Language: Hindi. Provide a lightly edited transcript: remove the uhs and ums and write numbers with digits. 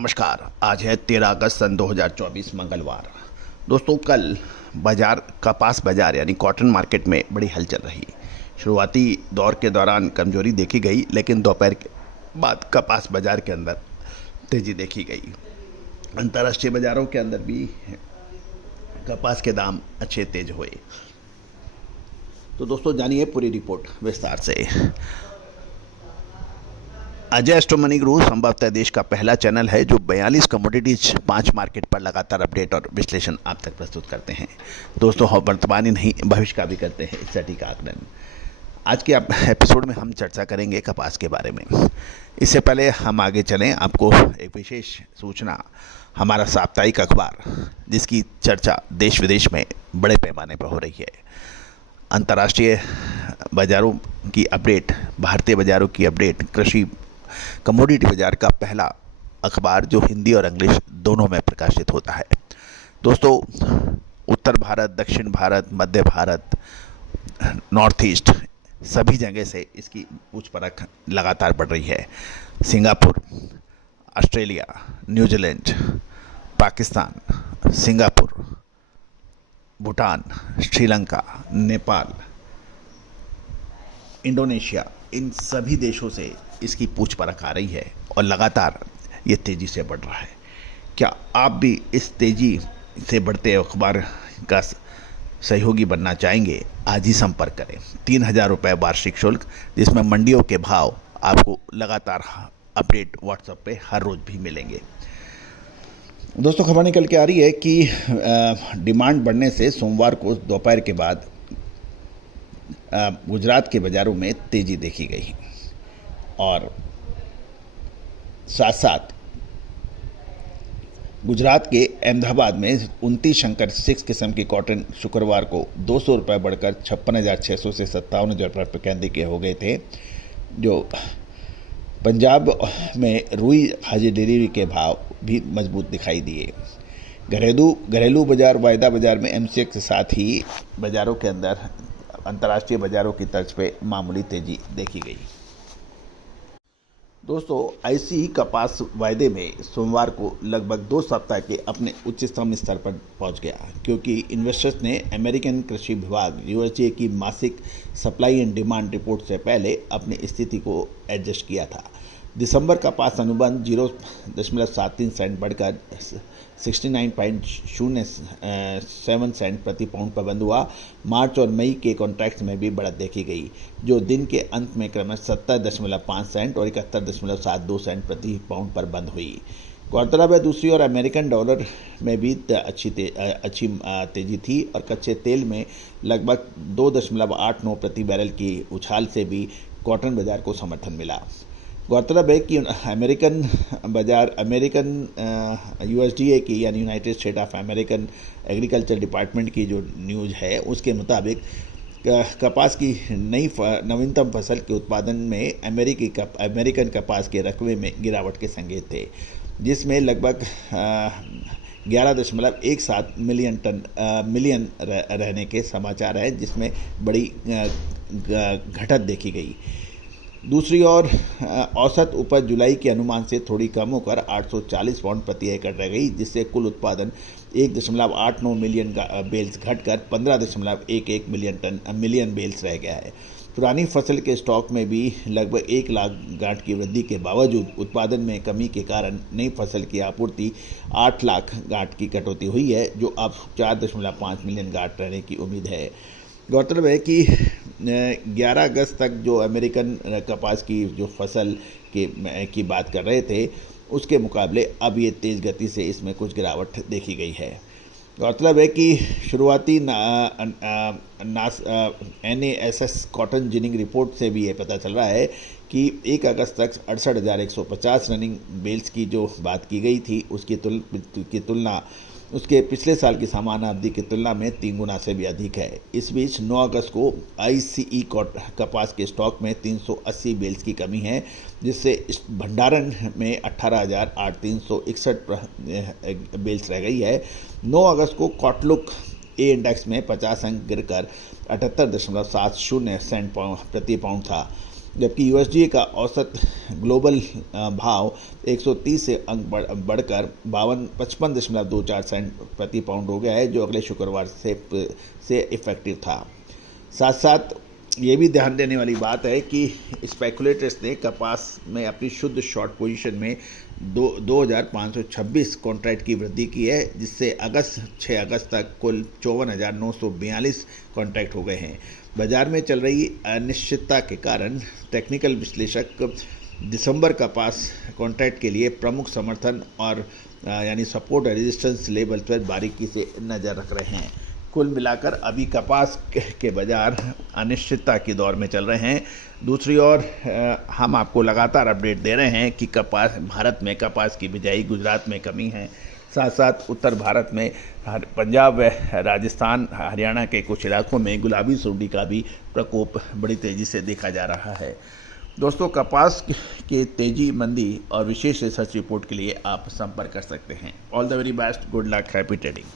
नमस्कार। आज है 13 अगस्त सन 2024 मंगलवार। दोस्तों, कल बाजार कपास बाजार यानी कॉटन मार्केट में बड़ी हलचल रही। शुरुआती दौर के दौरान कमजोरी देखी गई, लेकिन दोपहर के बाद कपास बाजार के अंदर तेजी देखी गई। अंतर्राष्ट्रीय बाजारों के अंदर भी कपास के दाम अच्छे तेज हुए। तो दोस्तों, जानिए पूरी रिपोर्ट विस्तार से। अजय एस्ट्रो मनी गुरु संभवतः देश का पहला चैनल है जो 42 कमोडिटीज 5 मार्केट पर लगातार अपडेट और विश्लेषण आप तक प्रस्तुत करते हैं। दोस्तों, हम वर्तमान ही नहीं भविष्य का भी करते हैं सटीक आकलन। आज के एपिसोड में हम चर्चा करेंगे कपास के बारे में। इससे पहले हम आगे चलें, आपको एक विशेष सूचना। हमारा साप्ताहिक अखबार, जिसकी चर्चा देश विदेश में बड़े पैमाने पर हो रही है, अंतर्राष्ट्रीय बाज़ारों की अपडेट, भारतीय बाज़ारों की अपडेट, कृषि कमोडिटी बाज़ार का पहला अखबार जो हिंदी और इंग्लिश दोनों में प्रकाशित होता है। दोस्तों, उत्तर भारत, दक्षिण भारत, मध्य भारत, नॉर्थ ईस्ट, सभी जगह से इसकी पूछ परख लगातार बढ़ रही है। Singapore, Australia, New Zealand, Pakistan, Singapore, Bhutan, Sri Lanka, Nepal, Indonesia, इन सभी देशों से इसकी पूछ परख आ रही है और लगातार ये तेज़ी से बढ़ रहा है। क्या आप भी इस तेज़ी से बढ़ते अखबार का सहयोगी बनना चाहेंगे? आज ही संपर्क करें। 3,000 रुपये वार्षिक शुल्क, जिसमें मंडियों के भाव आपको लगातार अपडेट व्हाट्सएप पे हर रोज़ भी मिलेंगे। दोस्तों, खबर निकल के आ रही है कि डिमांड बढ़ने से सोमवार को दोपहर के बाद गुजरात के बाज़ारों में तेज़ी देखी गई और साथ साथ गुजरात के अहमदाबाद में 29 शंकर 6 किस्म की कॉटन शुक्रवार को 200 रुपये बढ़कर 56,600 से 57,000 रुपये कैंडी के हो गए थे। जो पंजाब में रुई हाजी डिलीवरी के भाव भी मजबूत दिखाई दिए। घरेलू बाज़ार, वायदा बाज़ार में एमसीएक्स के साथ ही बाज़ारों के अंदर अंतर्राष्ट्रीय बाज़ारों की तर्ज पे मामूली तेज़ी देखी गई। दोस्तों, आईसी कपास वायदे में सोमवार को लगभग 2 सप्ताह के अपने उच्चतम स्तर पर पहुंच गया, क्योंकि इन्वेस्टर्स ने अमेरिकन कृषि विभाग यूएसडीए की मासिक सप्लाई एंड डिमांड रिपोर्ट से पहले अपनी स्थिति को एडजस्ट किया था। दिसंबर कपास अनुबंध 0.73 सेंट बढ़कर 69.07 सेंट प्रति पाउंड पर बंद हुआ। मार्च और मई के कॉन्ट्रैक्ट्स में भी बढ़त देखी गई, जो दिन के अंत में क्रमशः 70.5 सेंट और 71.72 सेंट प्रति पाउंड पर बंद हुई। गौरतलब है, दूसरी ओर अमेरिकन डॉलर में भी अच्छी तेजी थी और कच्चे तेल में लगभग 2.89 प्रति बैरल की उछाल से भी कॉटन बाजार को समर्थन मिला। गौरतलब है कि अमेरिकन यूएसडीए की यानी United state of American agriculture department की जो न्यूज़ है, उसके मुताबिक कपास की नवीनतम फसल के उत्पादन में अमेरिकन कपास के रकबे में गिरावट के संकेत थे, जिसमें लगभग 11.17 मिलियन रहने के समाचार हैं, जिसमें बड़ी घटत देखी गई। दूसरी ओर औसत उपज जुलाई के अनुमान से थोड़ी कम होकर 840 पाउंड प्रति एकड़ रह गई, जिससे कुल उत्पादन 1.89 मिलियन बेल्स घटकर 15.11 मिलियन बेल्स रह गया है। पुरानी फसल के स्टॉक में भी लगभग 1 लाख गांठ की वृद्धि के बावजूद उत्पादन में कमी के कारण नई फसल की आपूर्ति 8 लाख गांठ की कटौती हुई है, जो अब 4.5 मिलियन गांठ रहने की उम्मीद है। गौरतलब है कि 11 अगस्त तक जो अमेरिकन कपास की जो फसल की बात कर रहे थे, उसके मुकाबले अब ये तेज़ गति से इसमें कुछ गिरावट देखी गई है। गौरतलब है कि शुरुआती NASS कॉटन जिनिंग रिपोर्ट से भी ये पता चल रहा है कि 1 अगस्त तक 68,150 रनिंग बेल्स की जो बात की गई थी, उसकी तुलना उसके पिछले साल की समान अवधि की तुलना में 3 गुना से भी अधिक है। इस बीच 9 अगस्त को आईसीई कपास के स्टॉक में 380 बेल्स की कमी है, जिससे इस भंडारण में 18,361 बेल्स रह गई है। 9 अगस्त को कॉटलुक ए इंडेक्स में 50 अंक गिरकर 78.70 सेंट प्रति पाउंड था। जबकि यूएसडी का औसत ग्लोबल भाव 130 से अंक बढ़कर 55.24 सेंट प्रति पाउंड हो गया है, जो अगले शुक्रवार से इफेक्टिव था। साथ साथ ये भी ध्यान देने वाली बात है कि स्पेकुलेटर्स ने कपास में अपनी शुद्ध शॉर्ट पोजीशन में 2,526 कॉन्ट्रैक्ट की वृद्धि की है, जिससे 6 अगस्त तक कुल 54,942 कॉन्ट्रैक्ट हो गए हैं। बाजार में चल रही अनिश्चितता के कारण टेक्निकल विश्लेषक दिसंबर कपास कॉन्ट्रैक्ट के लिए प्रमुख समर्थन और यानी सपोर्ट और रेजिस्टेंस लेवल पर बारीकी से नज़र रख रहे हैं। कुल मिलाकर अभी कपास के बाज़ार अनिश्चितता के दौर में चल रहे हैं। दूसरी ओर हम आपको लगातार अपडेट दे रहे हैं कि भारत में कपास की बिजाई गुजरात में कमी है, साथ साथ उत्तर भारत में पंजाब, राजस्थान, हरियाणा के कुछ इलाकों में गुलाबी सुंडी का भी प्रकोप बड़ी तेज़ी से देखा जा रहा है। दोस्तों, कपास के तेज़ी मंदी और विशेष रिसर्च रिपोर्ट के लिए आप संपर्क कर सकते हैं। All the very best, good luck, happy trading.